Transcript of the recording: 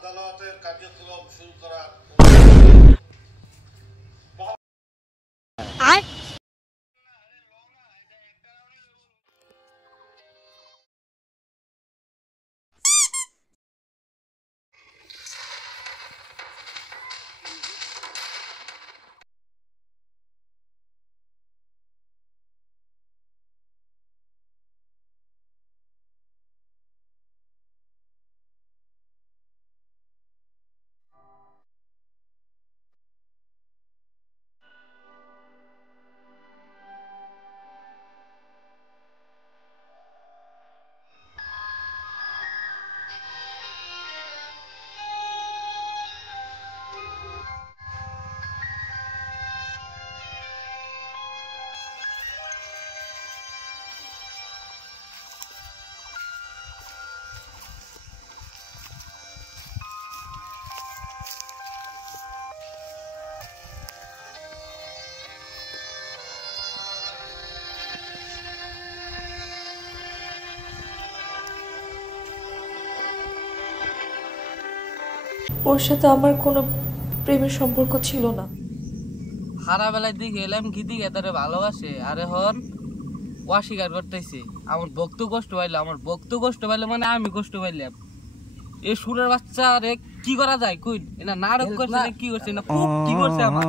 আদালতের কার্যক্রম শুরু করা ওর সাথে আমার কোনো প্রেমের সম্পর্ক ছিল না। হারা বেলায় দিকে এলাম কি দিকে তারে ভালোবাসে আর এখন অস্বীকার করতেছে। আমার বক্ত কষ্ট পাইলো, আমার বক্ত কষ্ট পাইলো মানে আমি কষ্ট পাইলাম। এই সুরের বাচ্চা রে কি করা যায় কই? এটা নাটক করছে না কি করছে না খুব কি করছে আমার